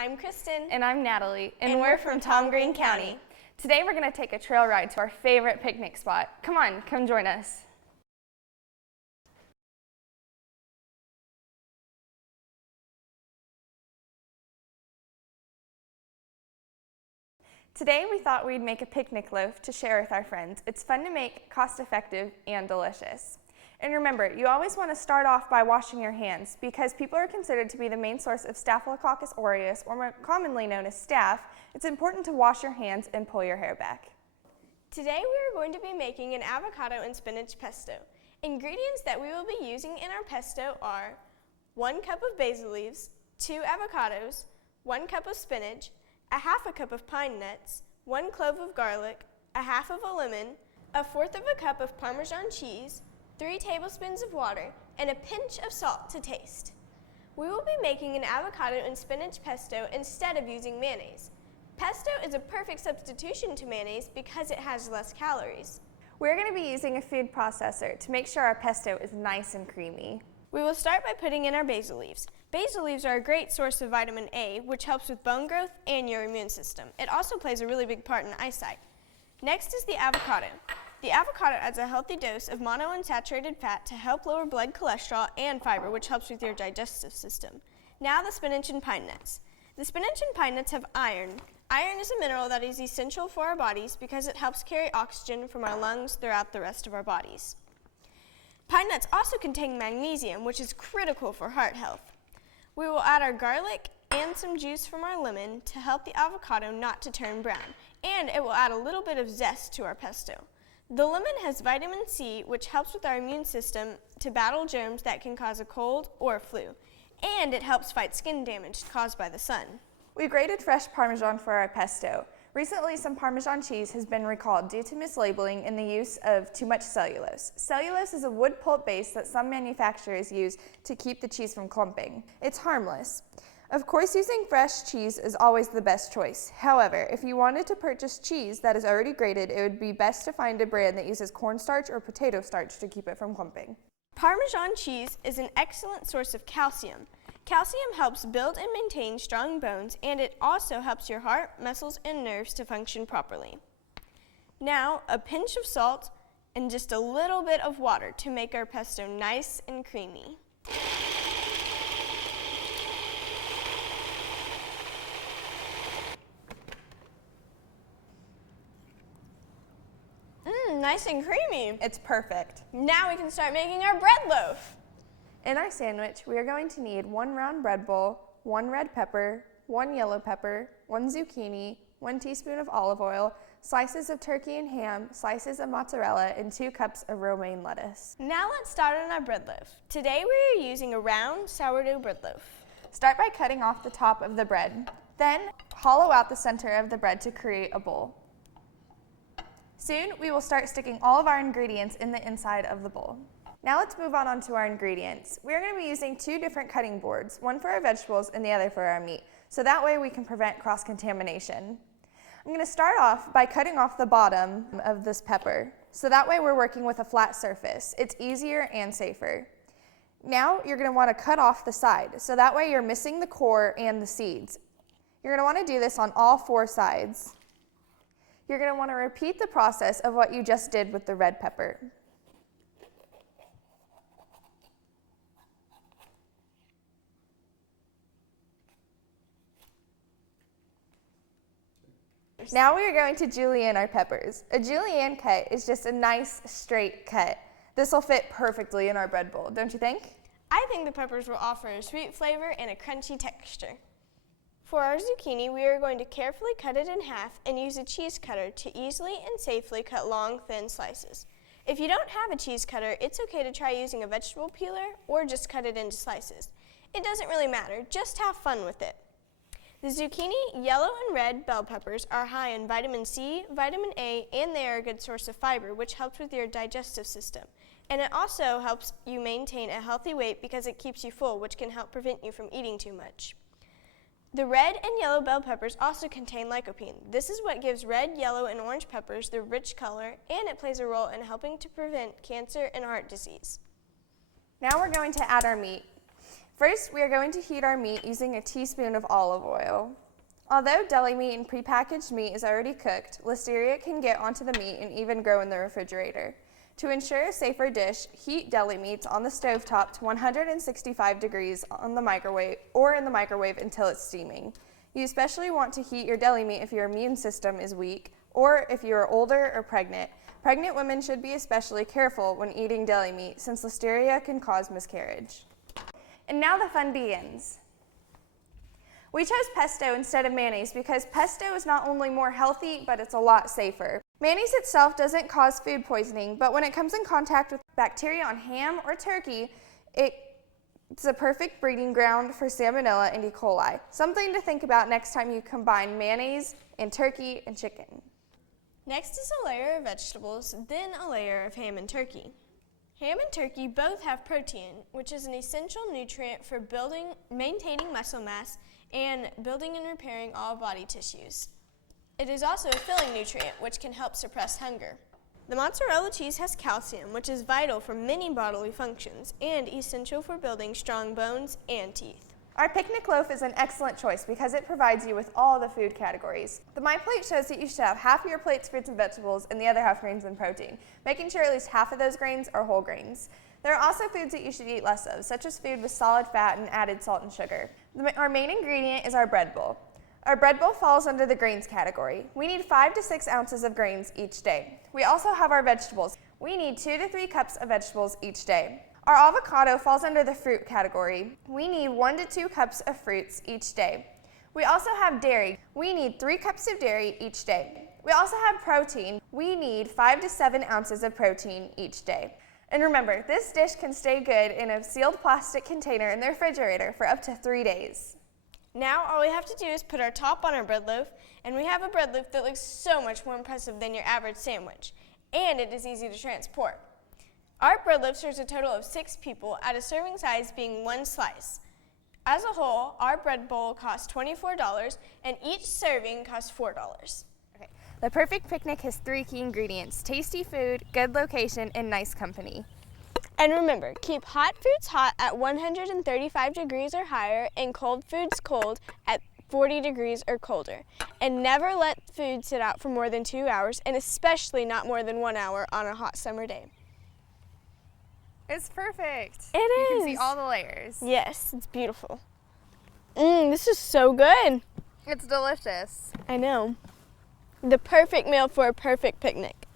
I'm Kristen. And I'm Natalie. And we're from Tom Green County. Today we're going to take a trail ride to our favorite picnic spot. Come on, come join us. Today we thought we'd make a picnic loaf to share with our friends. It's fun to make, cost-effective, and delicious. And remember, you always want to start off by washing your hands because people are considered to be the main source of Staphylococcus aureus, or more commonly known as staph. It's important to wash your hands and pull your hair back. Today we are going to be making an avocado and spinach pesto. Ingredients that we will be using in our pesto are 1 cup of basil leaves, 2 avocados, 1 cup of spinach, a half a cup of pine nuts, 1 clove of garlic, a half of a lemon, a fourth of a cup of Parmesan cheese, 3 tablespoons of water, and a pinch of salt to taste. We will be making an avocado and spinach pesto instead of using mayonnaise. Pesto is a perfect substitution to mayonnaise because it has less calories. We're going to be using a food processor to make sure our pesto is nice and creamy. We will start by putting in our basil leaves. Basil leaves are a great source of vitamin A, which helps with bone growth and your immune system. It also plays a really big part in eyesight. Next is the avocado. The avocado adds a healthy dose of monounsaturated fat to help lower blood cholesterol and fiber, which helps with your digestive system. Now the spinach and pine nuts. The spinach and pine nuts have iron. Iron is a mineral that is essential for our bodies because it helps carry oxygen from our lungs throughout the rest of our bodies. Pine nuts also contain magnesium, which is critical for heart health. We will add our garlic and some juice from our lemon to help the avocado not to turn brown, and it will add a little bit of zest to our pesto. The lemon has vitamin C, which helps with our immune system to battle germs that can cause a cold or flu, and it helps fight skin damage caused by the sun. We grated fresh Parmesan for our pesto. Recently, some Parmesan cheese has been recalled due to mislabeling and the use of too much cellulose. Cellulose is a wood pulp base that some manufacturers use to keep the cheese from clumping. It's harmless. Of course, using fresh cheese is always the best choice. However, if you wanted to purchase cheese that is already grated, it would be best to find a brand that uses cornstarch or potato starch to keep it from clumping. Parmesan cheese is an excellent source of calcium. Calcium helps build and maintain strong bones, and it also helps your heart, muscles, and nerves to function properly. Now, a pinch of salt and just a little bit of water to make our pesto nice and creamy. Nice and creamy. It's perfect. Now we can start making our bread loaf. In our sandwich, we are going to need 1 round bread bowl, 1 red pepper, 1 yellow pepper, 1 zucchini, 1 teaspoon of olive oil, slices of turkey and ham, slices of mozzarella, and 2 cups of romaine lettuce. Now let's start on our bread loaf. Today we are using a round sourdough bread loaf. Start by cutting off the top of the bread. Then hollow out the center of the bread to create a bowl. Soon, we will start sticking all of our ingredients in the inside of the bowl. Now let's move on to our ingredients. We're going to be using 2 different cutting boards, one for our vegetables and the other for our meat, so that way we can prevent cross-contamination. I'm going to start off by cutting off the bottom of this pepper, so that way we're working with a flat surface. It's easier and safer. Now you're going to want to cut off the side, so that way you're missing the core and the seeds. You're going to want to do this on all 4 sides. You're going to want to repeat the process of what you just did with the red pepper. Now we are going to julienne our peppers. A julienne cut is just a nice straight cut. This will fit perfectly in our bread bowl, don't you think? I think the peppers will offer a sweet flavor and a crunchy texture. For our zucchini, we are going to carefully cut it in half and use a cheese cutter to easily and safely cut long, thin slices. If you don't have a cheese cutter, it's okay to try using a vegetable peeler or just cut it into slices. It doesn't really matter, just have fun with it. The zucchini, yellow, and red bell peppers are high in vitamin C, vitamin A, and they are a good source of fiber, which helps with your digestive system. And it also helps you maintain a healthy weight because it keeps you full, which can help prevent you from eating too much. The red and yellow bell peppers also contain lycopene. This is what gives red, yellow, and orange peppers their rich color, and it plays a role in helping to prevent cancer and heart disease. Now we're going to add our meat. First, we are going to heat our meat using a teaspoon of olive oil. Although deli meat and prepackaged meat is already cooked, listeria can get onto the meat and even grow in the refrigerator. To ensure a safer dish, heat deli meats on the stovetop to 165 degrees on the microwave or in the microwave until it's steaming. You especially want to heat your deli meat if your immune system is weak or if you are older or pregnant. Pregnant women should be especially careful when eating deli meat since listeria can cause miscarriage. And now the fun begins. We chose pesto instead of mayonnaise because pesto is not only more healthy, but it's a lot safer. Mayonnaise itself doesn't cause food poisoning, but when it comes in contact with bacteria on ham or turkey, it's a perfect breeding ground for Salmonella and E. coli. Something to think about next time you combine mayonnaise and turkey and chicken. Next is a layer of vegetables, then a layer of ham and turkey. Ham and turkey both have protein, which is an essential nutrient for maintaining muscle mass, and building and repairing all body tissues. It is also a filling nutrient, which can help suppress hunger. The mozzarella cheese has calcium, which is vital for many bodily functions and essential for building strong bones and teeth. Our picnic loaf is an excellent choice because it provides you with all the food categories. The My Plate shows that you should have half of your plates fruits and vegetables and the other half grains and protein, making sure at least half of those grains are whole grains. There are also foods that you should eat less of, such as food with solid fat and added salt and sugar. Our main ingredient is our bread bowl. Our bread bowl falls under the grains category. We need 5 to 6 ounces of grains each day. We also have our vegetables. We need 2 to 3 cups of vegetables each day. Our avocado falls under the fruit category. We need 1 to 2 cups of fruits each day. We also have dairy. We need 3 cups of dairy each day. We also have protein. We need 5 to 7 ounces of protein each day. And remember, this dish can stay good in a sealed plastic container in the refrigerator for up to 3 days. Now all we have to do is put our top on our bread loaf, and we have a bread loaf that looks so much more impressive than your average sandwich, and it is easy to transport. Our bread loaf serves a total of 6 people at a serving size being 1 slice. As a whole, our bread bowl costs $24, and each serving costs $4. The perfect picnic has 3 key ingredients: tasty food, good location, and nice company. And remember, keep hot foods hot at 135 degrees or higher and cold foods cold at 40 degrees or colder. And never let food sit out for more than 2 hours, and especially not more than 1 hour on a hot summer day. It's perfect. It is. You can see is. all the layers. Yes, it's beautiful. This is so good. It's delicious. I know. The perfect meal for a perfect picnic.